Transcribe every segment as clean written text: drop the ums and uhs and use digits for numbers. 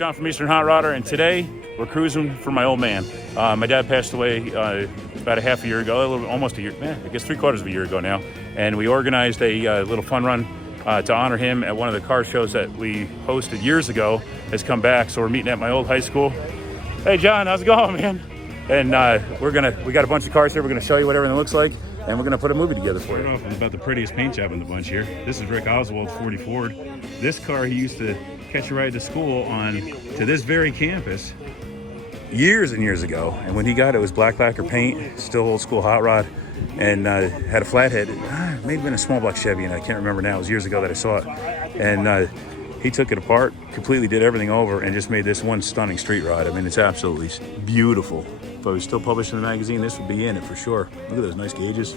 John from Eastern Hot Rodder, and today we're cruising for my old man. My dad passed away about a half a year ago, almost a year, I guess 3/4 of a year ago now. And we organized a little fun run to honor him at one of the car shows that we hosted years ago. Has come back, so we're meeting at my old high school. Hey John, how's it going, man? And we got a bunch of cars here. We're gonna show you what everything looks like, and we're gonna put a movie together for you. Start off about the prettiest paint job in the bunch here. This is Rick Oswald's 40 Ford. This car he used to catch a ride to school on to this very campus years and years ago. And when he got it, it was black lacquer paint, still old school hot rod, and had a flathead. It may have been a small block Chevy, and I can't remember now. It was years ago that I saw it. And he took it apart, completely did everything over, and just made this one stunning street rod. I mean, it's absolutely beautiful. If I was still published in the magazine, this would be in it for sure. Look at those nice gauges.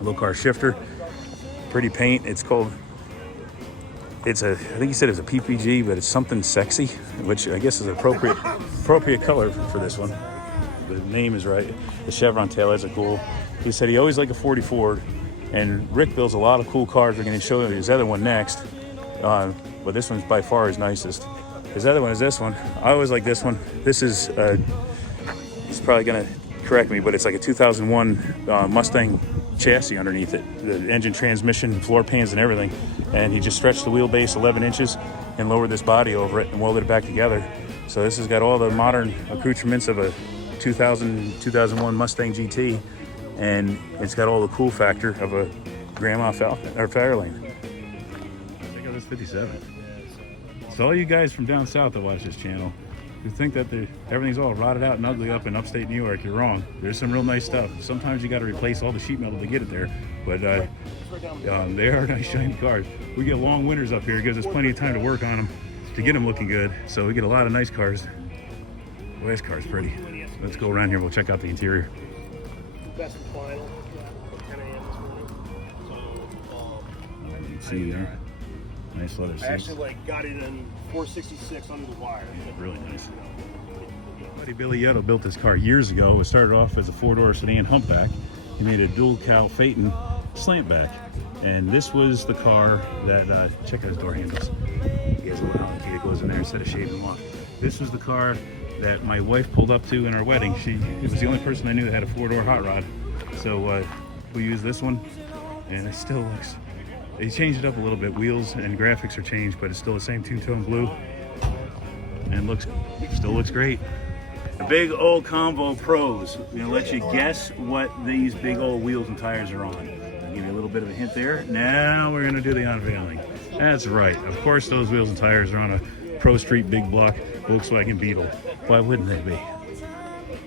A low car shifter, pretty paint. It's called, I think he said it was a PPG, but it's something sexy, which I guess is appropriate color for this one. The name is right. The chevron taillights are cool. He said he always liked a 40 Ford, and Rick builds a lot of cool cars. We're going to show you his other one next, but this one's by far his nicest. His other one is this one. I always like this one. This is, he's probably going to correct me, but it's like a 2001 Mustang chassis underneath it. The engine, transmission, floor pans, and everything. And he just stretched the wheelbase 11 inches and lowered this body over it and welded it back together. So this has got all the modern accoutrements of a 2001 Mustang GT, and it's got all the cool factor of a Grandma Falcon or Fairlane. Check out this 57. So all you guys from down south that watch this channel who think that everything's all rotted out and ugly up in upstate New York, you're wrong. There's some real nice stuff. Sometimes you got to replace all the sheet metal to get it there, but they are nice shiny cars. We get long winters up here. It gives us plenty of time to work on them to get them looking good. So we get a lot of nice cars. Boy, this car's pretty. Let's go around here. We'll check out the interior. Best and final at 10 a.m. this morning. You can see there. Nice leather seats. I actually got it in 466 under the wire. Really nice. Buddy Billy Yetto built this car years ago. It started off as a four-door sedan humpback. He made a dual cowl Phaeton slantback, and this was the car that check out his door handles. He has a little key that goes in there instead of shaving lock. This was the car that my wife pulled up to in our wedding. It was the only person I knew that had a four-door hot rod. So we used this one, and it still looks. They changed it up a little bit. Wheels and graphics are changed, but it's still the same two-tone blue, and still looks great. The big old Convo Pros. I'm gonna let you guess what these big old wheels and tires are on. I'll give you a little bit of a hint there. Now we're gonna do the unveiling. That's right. Of course, those wheels and tires are on a Pro Street big block Volkswagen Beetle. Why wouldn't they be?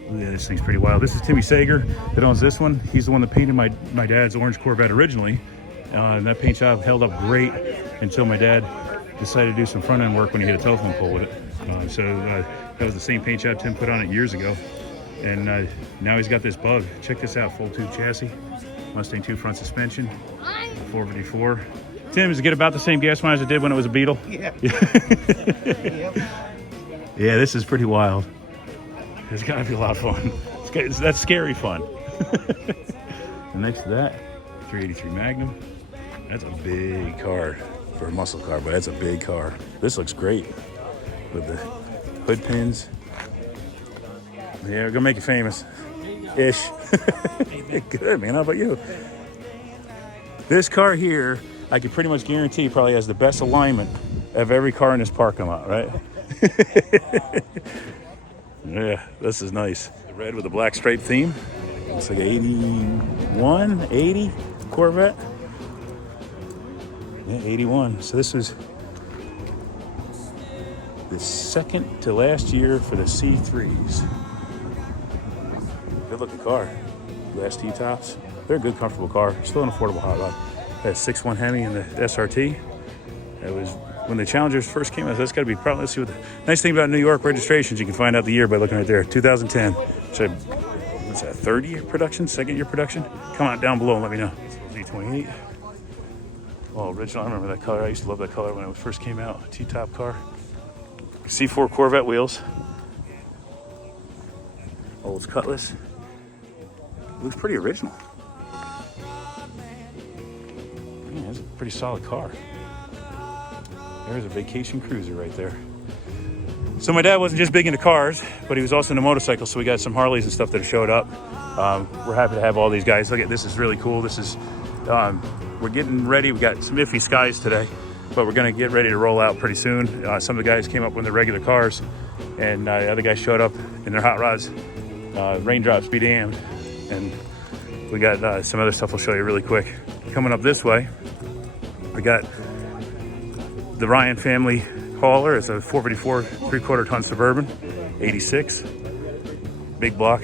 Look at this thing's pretty wild. This is Timmy Sager that owns this one. He's the one that painted my dad's orange Corvette originally. And that paint job held up great until my dad decided to do some front end work when he hit a telephone pole with it. That was the same paint job Tim put on it years ago. And now he's got this bug. Check this out, full tube chassis, Mustang 2 front suspension, 454. Tim, does it get about the same gas mileage it did when it was a Beetle? Yeah. Yeah, this is pretty wild. It's gotta be a lot of fun. That's scary fun. And next to that, 383 Magnum. That's a big car for a muscle car, but that's a big car. This looks great with the hood pins. Yeah, we're gonna make you famous. Ish. Good, man. How about you? This car here, I can pretty much guarantee probably has the best alignment of every car in this parking lot, right? Yeah, this is nice. The red with the black stripe theme. Looks like 81, 80 Corvette. Yeah, 81. So this was the second to last year for the C3s. Good looking car. Glass T-tops. They're a good, comfortable car. Still an affordable hot rod. That 6.1 Hemi and the SRT. That was when the Challengers first came out. That's got to be probably. Let's see what the nice thing about New York registrations. You can find out the year by looking right there. 2010. What's that? Third year production? Second year production? Come on down below and let me know. Z28. Oh, original. I remember that color. I used to love that color when it first came out. T-top car. C4 Corvette wheels. Old Cutlass. Looks pretty original. Man, pretty solid car. There's a vacation cruiser right there. So my dad wasn't just big into cars, but he was also into motorcycles. So we got some Harleys and stuff that showed up. We're happy to have all these guys. Look at this, is really cool. This is, we're getting ready. We got some iffy skies today, but we're going to get ready to roll out pretty soon. Some of the guys came up in their regular cars, and the other guys showed up in their hot rods. Raindrops be damned. And we got some other stuff I'll show you really quick. Coming up this way, we got the Ryan family hauler. It's a 454 3/4 ton Suburban, 86, big block.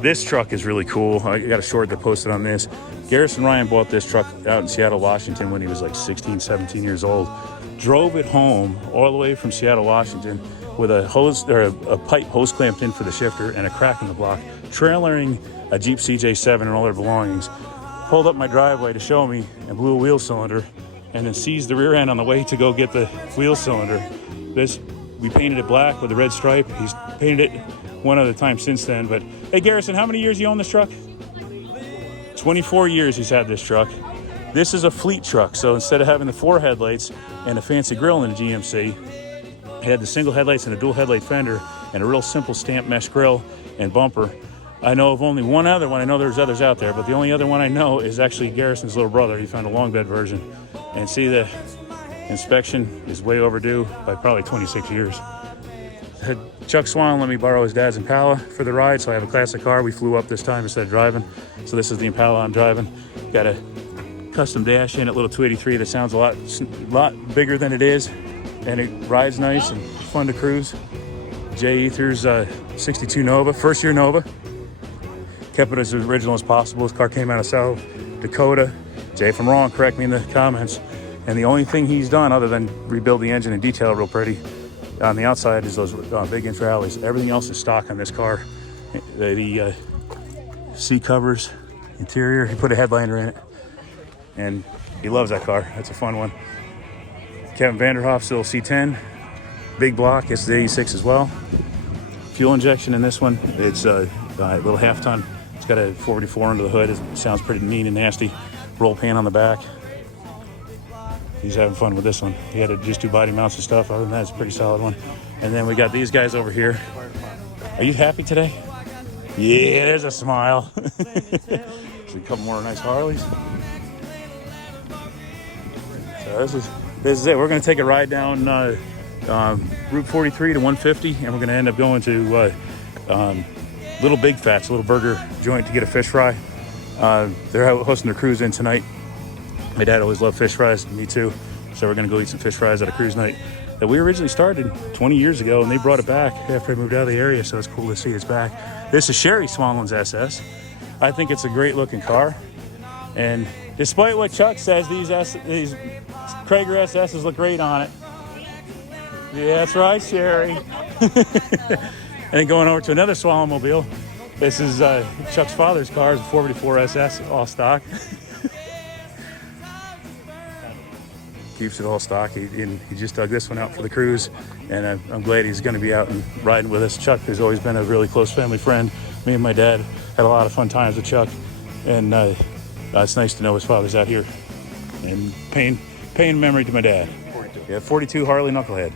This truck is really cool. I got a short that posted on this. Garrison Ryan bought this truck out in Seattle, Washington when he was like 16, 17 years old. Drove it home all the way from Seattle, Washington with a hose or a pipe hose clamped in for the shifter and a crack in the block, trailering a Jeep CJ7 and all their belongings. Pulled up my driveway to show me and blew a wheel cylinder, and then seized the rear end on the way to go get the wheel cylinder. We painted it black with a red stripe. He's painted it one other time since then. But hey, Garrison, how many years you own this truck? 24 years he's had this truck. This is a fleet truck, so instead of having the 4 headlights and a fancy grill in a GMC, he had the single headlights and a dual headlight fender and a real simple stamped mesh grill and bumper. I know of only one other one. I know there's others out there, but the only other one I know is actually Garrison's little brother. He found a long bed version. And see, the inspection is way overdue by probably 26 years. Had Chuck Swan let me borrow his dad's Impala for the ride, so I have a classic car. We flew up this time instead of driving. So this is the Impala I'm driving. Got a custom dash in it, little 283 that sounds a lot bigger than it is. And it rides nice and fun to cruise. Jay Ether's 62 Nova, first year Nova. Kept it as original as possible. This car came out of South Dakota. Jay, if I'm wrong, correct me in the comments. And the only thing he's done other than rebuild the engine and detail it real pretty on the outside is those big inch rallies. Everything else is stock on this car. The seat covers, interior, he put a headliner in it. And he loves that car. That's a fun one. Kevin Vanderhoff's little C10. Big block, it's the 86 as well. Fuel injection in this one. It's a little half ton. It's got a 484 under the hood. It sounds pretty mean and nasty. Roll pan on the back. He's having fun with this one. He had to just do body mounts and stuff. Other than that, it's a pretty solid one. And then we got these guys over here. Are you happy today? Yeah, there's a smile. So a couple more nice Harleys. So this is it. We're going to take a ride down Route 43 to 150, and we're going to end up going to Little Big Fatz, a little burger joint to get a fish fry. They're hosting their cruise in tonight. My dad always loved fish fries, me too. So we're gonna go eat some fish fries at a cruise night that we originally started 20 years ago, and they brought it back after I moved out of the area, so it's cool to see it's back. This is Sherry Swanland's SS. I think it's a great looking car. And despite what Chuck says, these Krager SSs look great on it. Yeah, that's right, Sherry. And then going over to another Swallowmobile. This is Chuck's father's car, it's a 484 SS, all stock. Keeps it all stock. He just dug this one out for the cruise, and I'm glad he's going to be out and riding with us. Chuck has always been a really close family friend. Me and my dad had a lot of fun times with Chuck, and it's nice to know his father's out here and paying memory to my dad. 42. Yeah, 42 Harley Knucklehead.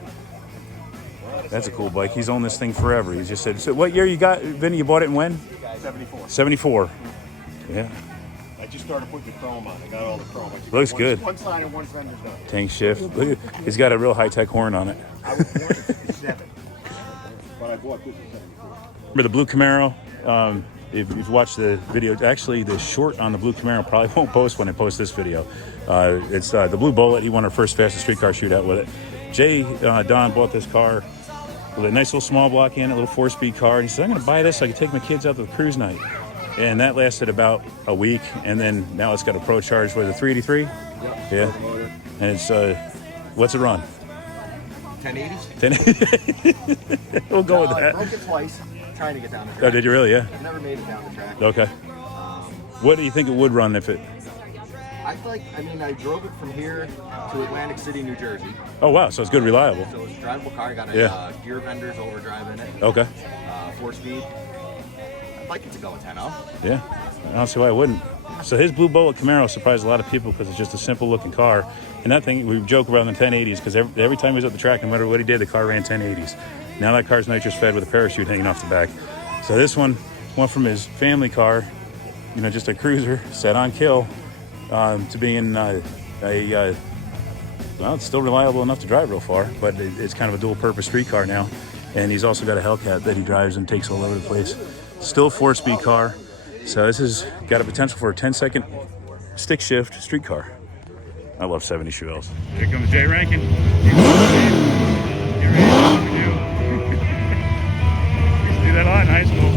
That's a cool bike. He's owned this thing forever. He just said, so what year you got, Vinny? You bought it in when? 74. 74. Yeah. I just started putting the chrome on. I got all the chrome. Looks good. One side and one fender's done. Tank shift. Look, he's got a real high-tech horn on it. I was born in 57, but I bought this in 74. Remember the blue Camaro? If you've watched the video, actually the short on the blue Camaro probably won't post when I post this video. It's the Blue Bullet. He won our first fastest street car shootout with it. Jay Don bought this car with a nice little small block in it, a little 4-speed car. And he said, I'm going to buy this so I can take my kids out to the cruise night. And that lasted about a week. And then now it's got a Pro Charge with a 383. Yep. Yeah. And it's, what's it run? 1080. 1080. We'll go with that. I broke it twice trying to get down the track. Oh, did you really? Yeah. I've never made it down the track. Okay. What do you think it would run if it... I drove it from here to Atlantic City, New Jersey. Oh, wow. So it's good, reliable. So it's a drivable car. I got a gear vendor's overdrive in it. Okay. 4-speed. I'd like it to go a 10-0. Yeah. I don't see why I wouldn't. So his Blue Bullet Camaro surprised a lot of people because it's just a simple looking car. And that thing, we joke about in the 1080s because every time he was at the track, no matter what he did, the car ran 1080s. Now that car's nitrous fed with a parachute hanging off the back. So this one went from his family car, you know, just a cruiser, set on kill, to being well, it's still reliable enough to drive real far, but it's kind of a dual purpose street car now. And he's also got a Hellcat that he drives and takes all over the place. Still 4-speed car. So this has got a potential for a 10-second stick shift street car. I love 70 Chevelles. Here comes Jay Rankin. Get ready to do. Used to do that a lot in high school.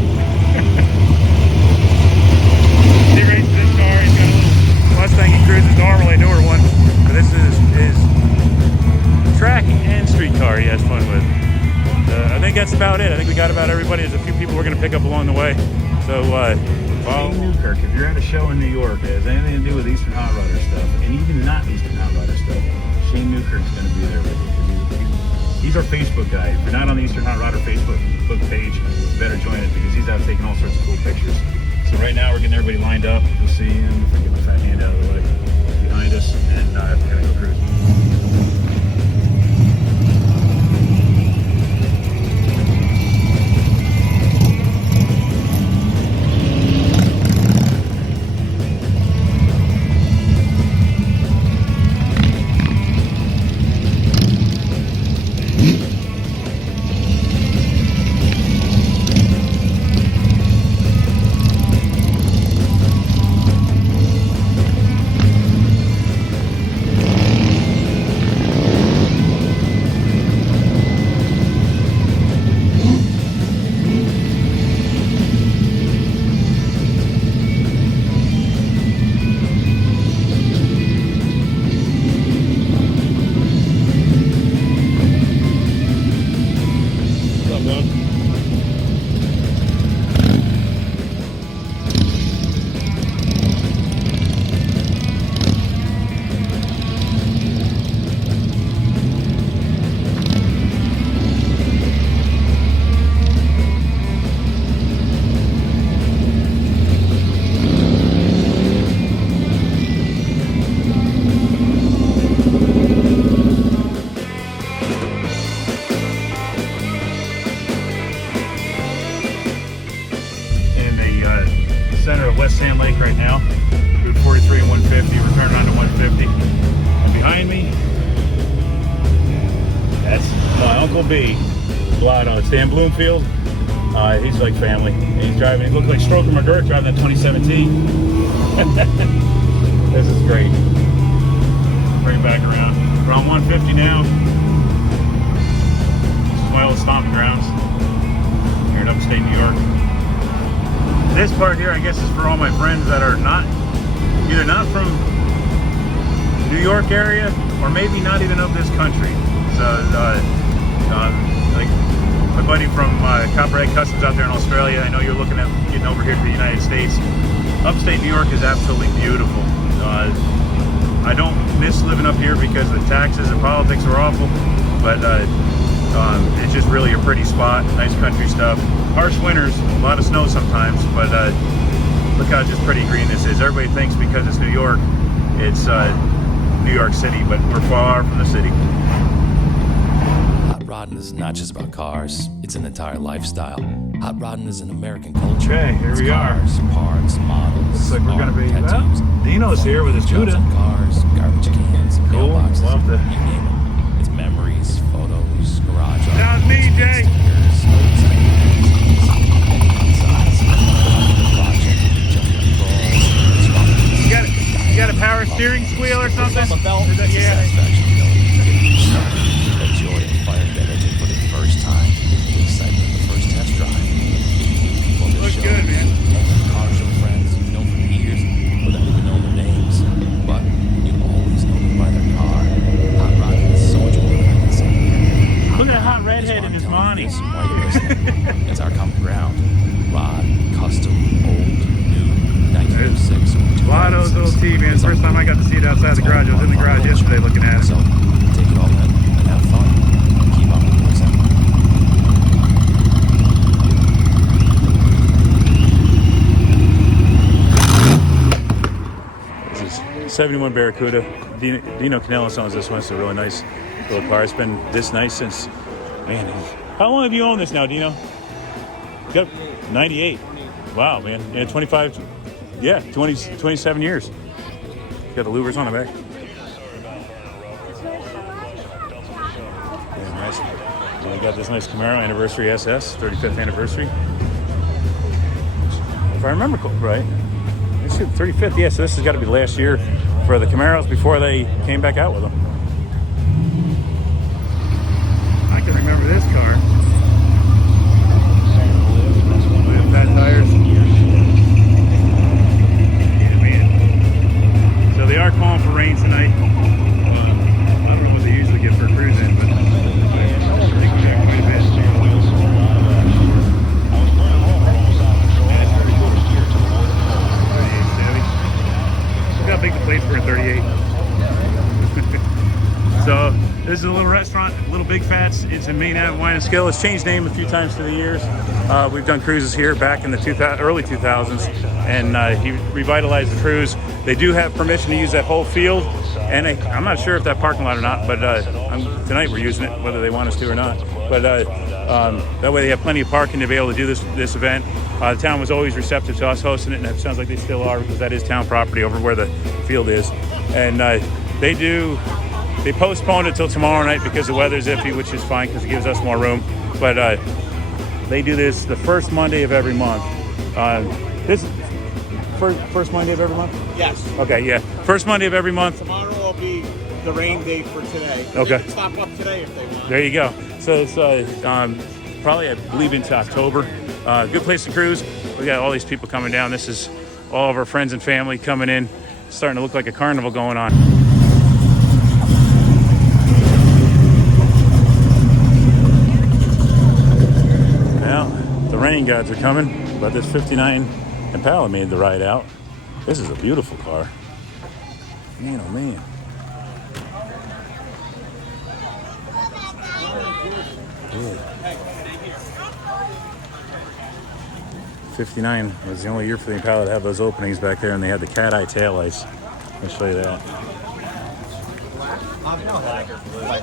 He races this car. He's got a little Mustang he cruises normally, newer one. But this is his track and street car he has fun with. I think that's about it. I think we got about everybody. There's a few people we're going to pick up along the way. So, Shane Newkirk, if you're at a show in New York that has anything to do with Eastern Hot Rodder stuff, and even not Eastern Hot Rodder stuff, Shane Newkirk's going to be there with you. He's our Facebook guy. If you're not on the Eastern Hot Rodder Facebook page, you better join it because he's out taking all sorts of cool pictures. So right now we're getting everybody lined up. You'll see him. If I get my fat hand out of the way behind us, and we're going to go cruising. Right now, Route 43 and 150, we're turning on to 150. And behind me, that's my Uncle B, Blotto. It's Dan Bloomfield. He's like family. He's driving, he looks like Stroker McGurk driving that 2017. This is great. Bring it back around. We're on 150 now. This is my old stomping grounds here in upstate New York. This part here, I guess, is for all my friends that are either not from New York area or maybe not even of this country. So, like my buddy from Copperhead Customs out there in Australia, I know you're looking at getting over here to the United States. Upstate New York is absolutely beautiful. I don't miss living up here because the taxes and politics are awful, but it's just really a pretty spot, nice country stuff. Harsh winters, a lot of snow sometimes, but look how just pretty green this is. Everybody thinks because it's New York, it's New York City, but we're far from the city. Hot rodding is not just about cars, it's an entire lifestyle. Hot rodding is an American culture. Okay, here we cars, are. Parts, models, Looks like we're going to be, tattoos, Dino's here with his jobs Cuda. on cars, garbage cans, Cool. mailboxes, Love the- you name it. It's memories, photos, garage art. Sounds me, Jay. You got a power steering squeal or something? Yeah. The joy of firing that engine for the first time. The excitement of the first test drive. People on the Looks show, good, man. car show friends you've known for years without even knowing their names. But you always know them by their car. Hot rodding is so much more than I can say. Look at that hot redhead in his Monty. It's our common ground. Rod, custom, old, new, 1906. Blotto's little T-Man. First time I got to see it outside the garage. I was in the garage yesterday looking at it. So take it all in and have fun. Keep on the boys out. 71 Barracuda. Dino Canellis owns this one. It's a really nice little car. It's been this nice since, man. How long have you owned this now, Dino? Yep, 98. Wow, man. Yeah, 25. Yeah, 27 years. Got the louvers on the back. Yeah, nice. And we got this nice Camaro Anniversary SS, 35th anniversary. If I remember right, this is 35th. Yeah, so this has got to be last year for the Camaros before they came back out with them. I can remember this car. We have fat tires. Yeah, man. So they are calling for rain tonight. I don't know what they usually get for a cruise in, but I think we got quite a bit. Look how big the plates were in 38. So this is a little restaurant, Little Big Fatz. It's in Main Ave, Wynantskill. It's changed name a few times through the years. We've done cruises here back in the early 2000s, and he revitalized the cruise. They do have permission to use that whole field, and I'm not sure if that parking lot or not, but tonight we're using it, whether they want us to or not. But that way they have plenty of parking to be able to do this event. The town was always receptive to us hosting it, and it sounds like they still are, because that is town property over where the field is. And they postponed it till tomorrow night because the weather's iffy, which is fine because it gives us more room. But they do this the first Monday of every month. This is first Monday of every month? Yes. Okay, yeah. First Monday of every month. Tomorrow will be the rain date for today. Okay. They can stop up today if they want. There you go. So it's probably, I believe, into October. Good place to cruise. We got all these people coming down. This is all of our friends and family coming in. It's starting to look like a carnival going on. Well, the rain gods are coming, but this 59 Impala made the ride out. This is a beautiful car. Man, oh man. Yeah. 59 was the only year for the Impala to have those openings back there, and they had the cat eye taillights. I'll show you that.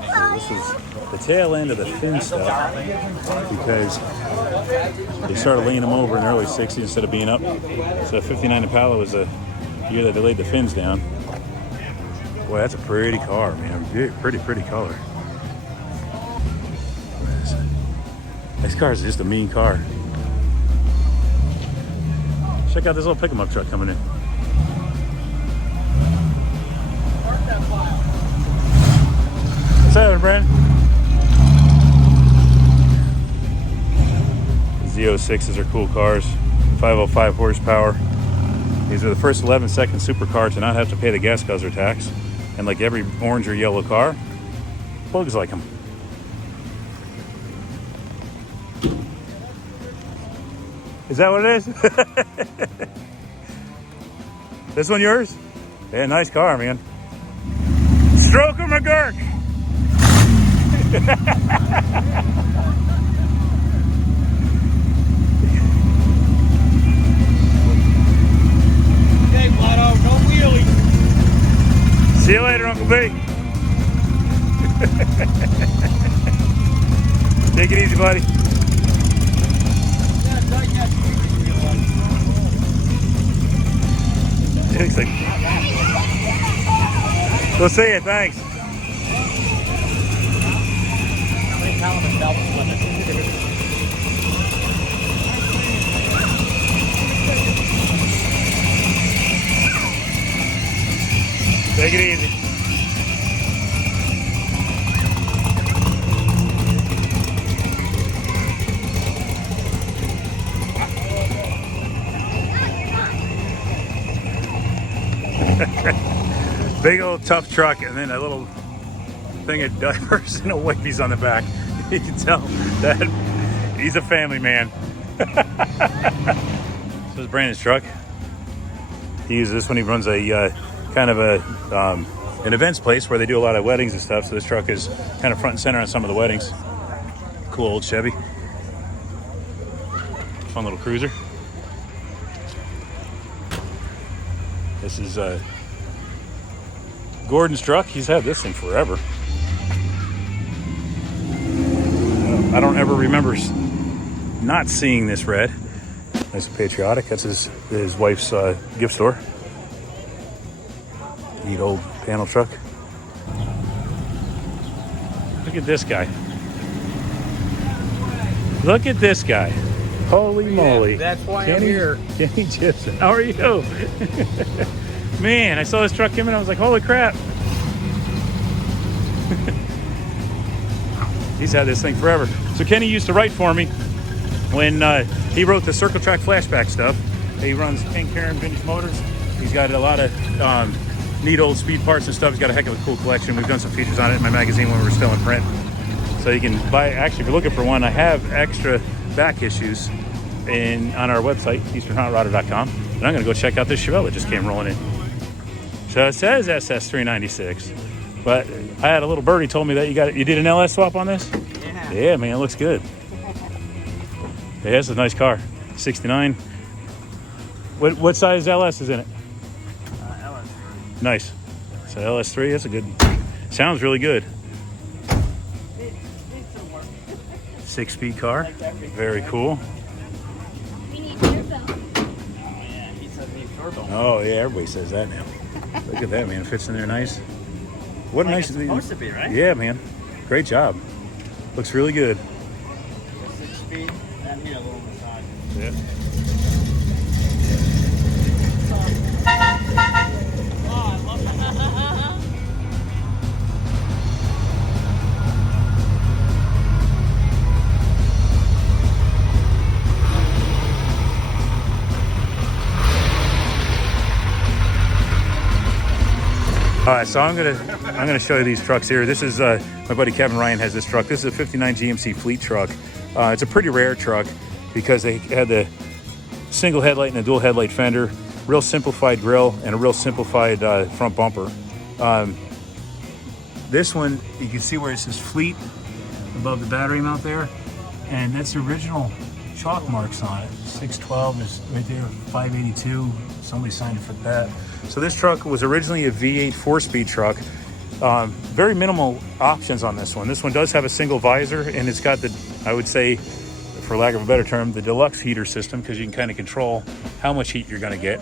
So this is the tail end of the fin stuff, because they started laying them over in the early 60s instead of being up. So 59 Impala was the year that they laid the fins down. Boy, that's a pretty car, man. Pretty color. This car is just a mean car. Check out this little pick-em-up truck coming in. What's that, Brandon? Z06s are cool cars. 505 horsepower. These are the first 11-second supercar to not have to pay the gas guzzler tax. And like every orange or yellow car, bugs like them. Is that what it is? This one yours? Yeah, nice car, man. Stroker McGurk. Okay, Plato, no wheelie. See you later, Uncle B. Take it easy, buddy. Looks like... We'll see you, thanks. Take it easy. Big old tough truck, and then a little thing of diapers and a wipes on the back. You can tell that he's a family man. This is Brandon's truck. He uses this when he runs a kind of an events place where they do a lot of weddings and stuff. So this truck is kind of front and center on some of the weddings. Cool old Chevy. Fun little cruiser. Gordon's truck. He's had this thing forever. I don't ever remember not seeing this red. Nice and patriotic. That's his wife's gift store. Neat old panel truck. Look at this guy. Look at this guy. Holy moly. That's why I'm here. Kenny Gibson. How are you? Man, I saw this truck come in. I was like, holy crap. He's had this thing forever. So Kenny used to write for me when he wrote the Circle Track Flashback stuff. He runs King Karen Vintage Motors. He's got a lot of neat old speed parts and stuff. He's got a heck of a cool collection. We've done some features on it in my magazine when we were still in print. So you can buy, actually, if you're looking for one, I have extra back issues on our website, easternhotrodder.com. And I'm going to go check out this Chevelle that just came rolling in. So it says SS396, but I had a little birdie told me that you did an LS swap on this? Yeah. Yeah, man, it looks good. Yeah, this is a nice car. 69. What size LS is in it? LS3. Nice. So LS3, that's a good, sounds really good. 6-speed car, very cool. We need turbo. Yeah, he said need turbo. Oh yeah, everybody says that now. Look at that, man. It fits in there nice. What a nice. It's supposed to be, right? Yeah, man. Great job. Looks really good. 6-speed. That need a little massage. Yeah. Oh, I love that. All right, so I'm gonna show you these trucks here. This is my buddy Kevin Ryan has this truck. This is a '59 GMC Fleet truck. It's a pretty rare truck because they had the single headlight and a dual headlight fender, real simplified grille, and a real simplified front bumper. This one, you can see where it says Fleet above the battery mount there, and that's the original chalk marks on it. 612 is right there, 582. Somebody signed it for that. So this truck was originally a V8 4-speed truck. Very minimal options on this one. This one does have a single visor, and it's got the, I would say, for lack of a better term, the deluxe heater system, because you can kind of control how much heat you're going to get.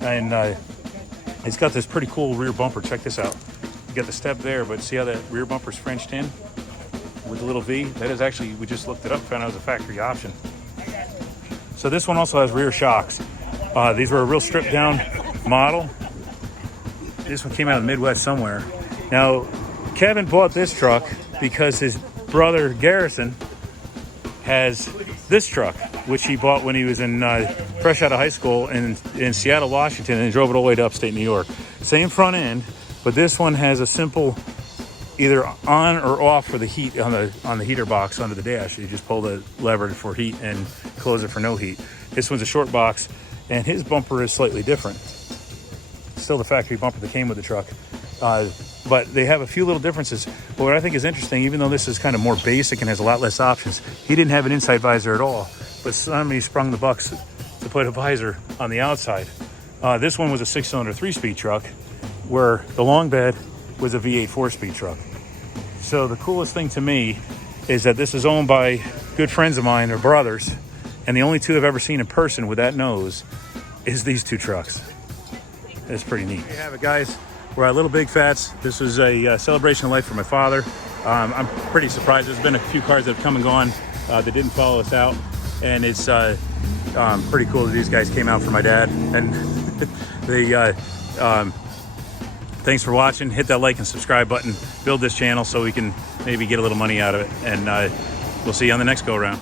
And it's got this pretty cool rear bumper. Check this out. You got the step there, but see how that rear bumper's Frenched in with the little V? That is actually, we just looked it up, found out it was a factory option. So this one also has rear shocks. These were a real stripped down model. This one came out of the Midwest somewhere. Now, Kevin bought this truck because his brother Garrison has this truck, which he bought when he was in fresh out of high school in Seattle, Washington, and drove it all the way to upstate New York. Same front end, but this one has a simple either on or off for the heat on the heater box under the dash. You just pull the lever for heat and close it for no heat. This one's a short box, and his bumper is slightly different. Still the factory bumper that came with the truck. But they have a few little differences. But what I think is interesting, even though this is kind of more basic and has a lot less options, he didn't have an inside visor at all. But somebody sprung the bucks to put a visor on the outside. This one was a 6-cylinder 3-speed truck, where the long bed was a V8 4-speed truck. So the coolest thing to me is that this is owned by good friends of mine, they're brothers, and the only two I've ever seen in person with that nose is these two trucks. It's pretty neat. There you have it, guys. We're at Little Big Fatz. This was a celebration of life for my father. I'm pretty surprised. There's been a few cars that have come and gone that didn't follow us out, and it's pretty cool that these guys came out for my dad. And they thanks for watching. Hit that like and subscribe button. Build this channel so we can maybe get a little money out of it, and we'll see you on the next go around.